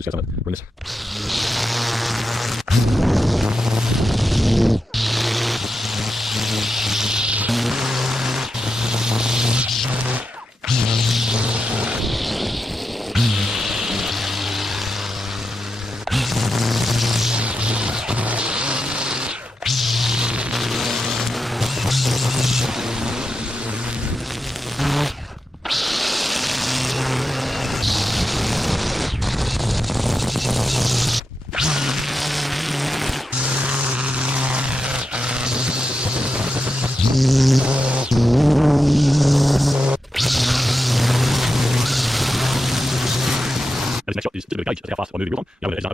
Just get some of it. Bring this. This next shot is just a bit of a gauge to see how fast I'm moving on. Yeah, I'm going to edge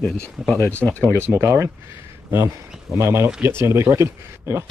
yeah, just about there, just enough to kind of get some more power in. I may or may not get to the end of the corrected. Anyway.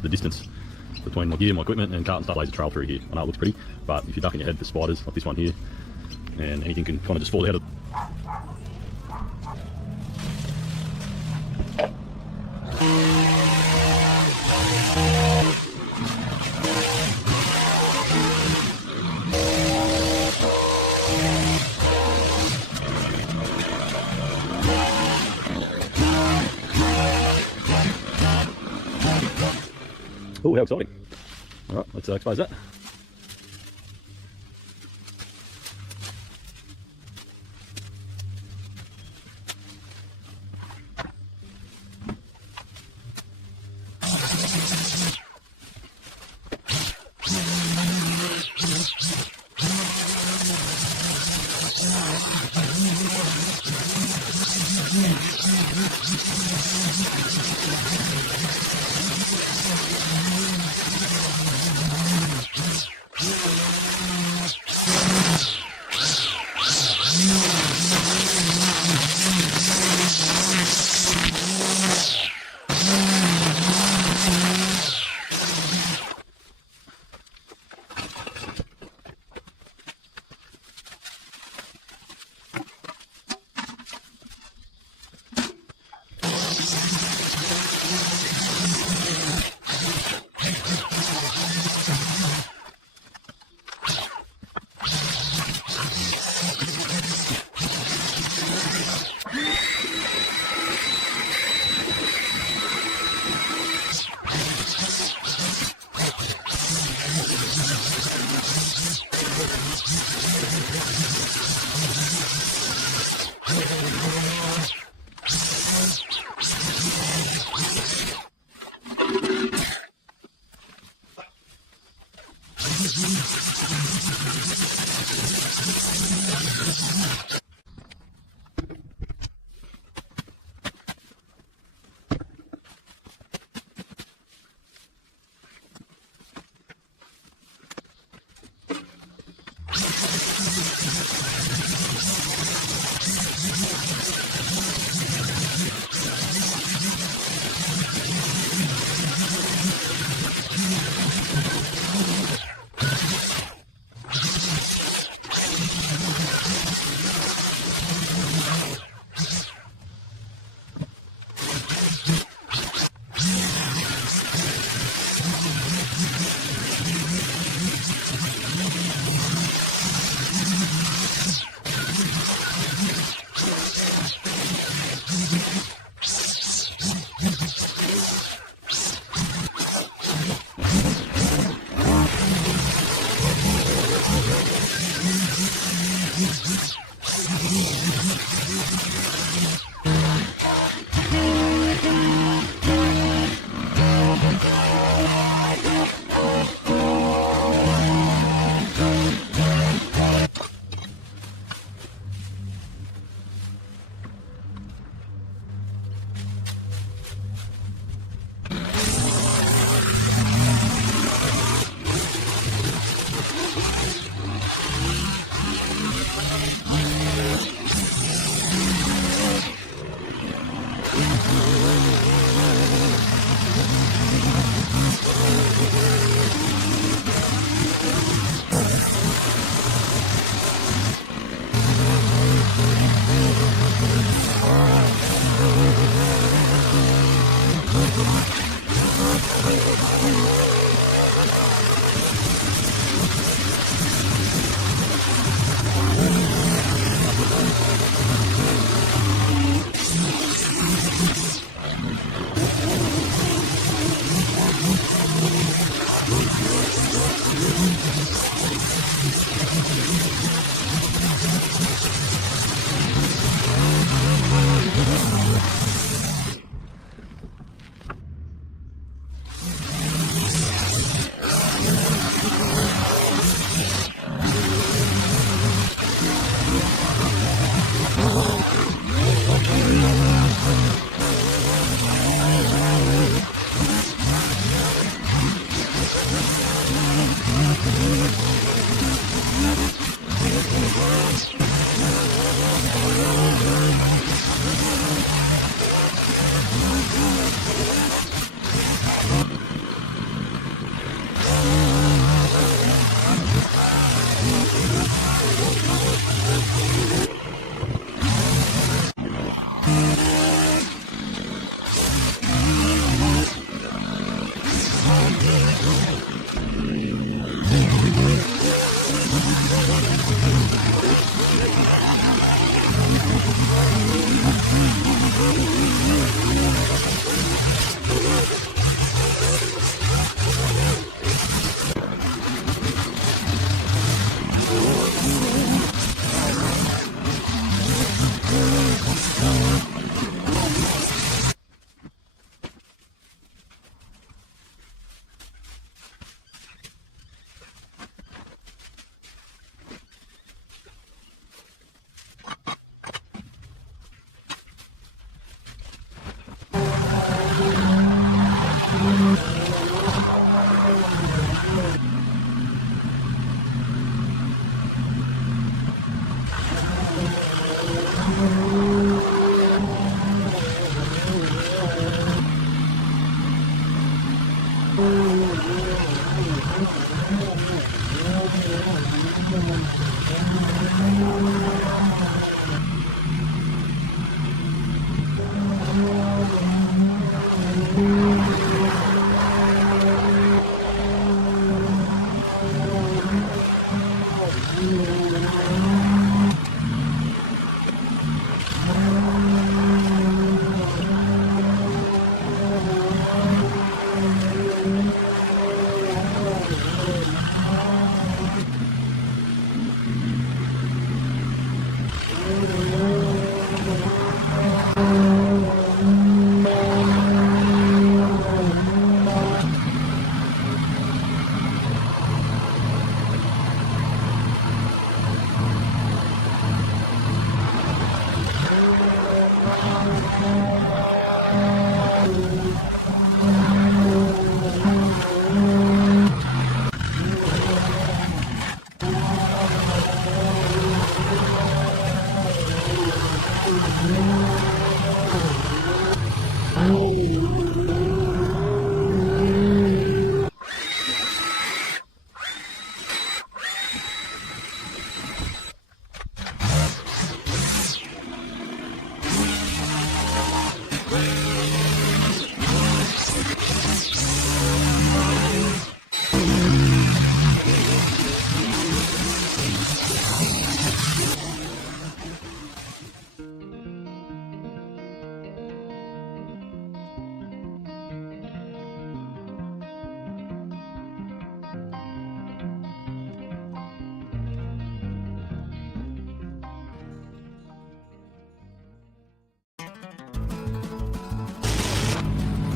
The distance between my gear, my equipment and cart and stuff lays a trail through here. I know it looks pretty, but if you're ducking your head for spiders like this one here, and anything can kind of just fall out of. Oh, how exciting. Alright, let's expose that.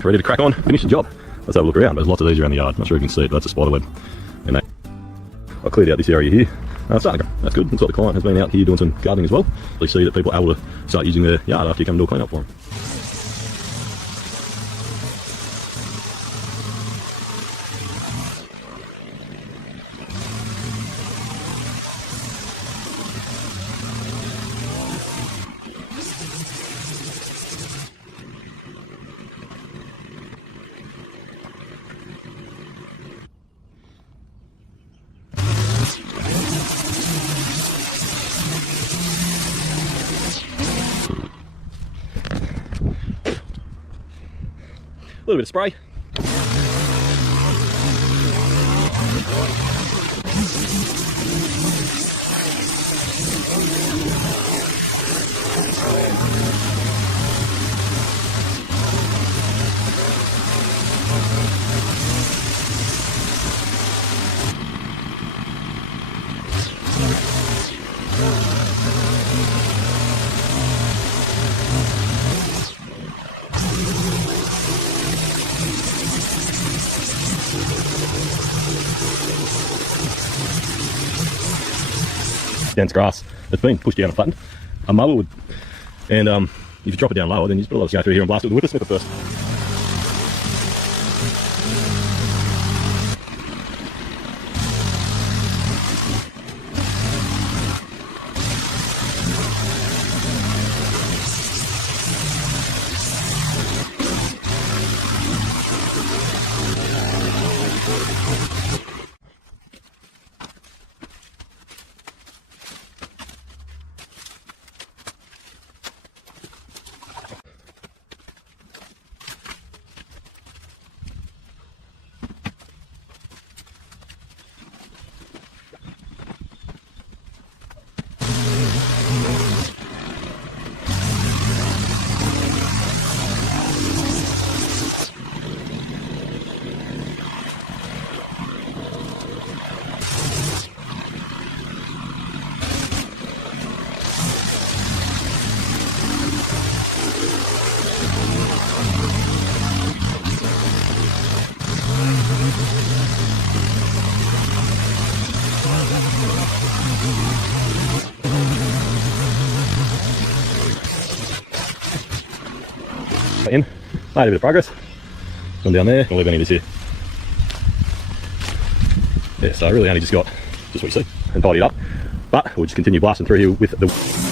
Ready to crack on, finish the job. Let's have a look around. There's lots of these around the yard. Not sure if you can see it, but that's a spider web. And I cleared out this area here. It's starting to grow. That's good. Looks like the client has been out here doing some gardening as well. You see that people are able to start using their yard after you come and do a clean up for them. A little bit of spray. Dense grass that's been pushed down and flattened. A mower would, and if you drop it down lower, then you just put a lot of go through here and blast it with a whippersnipper first. In, made a bit of progress. Gone down there, gonna leave any of this here. Yeah, so I really only just got just what you see and tidy it up. But we'll just continue blasting through here with the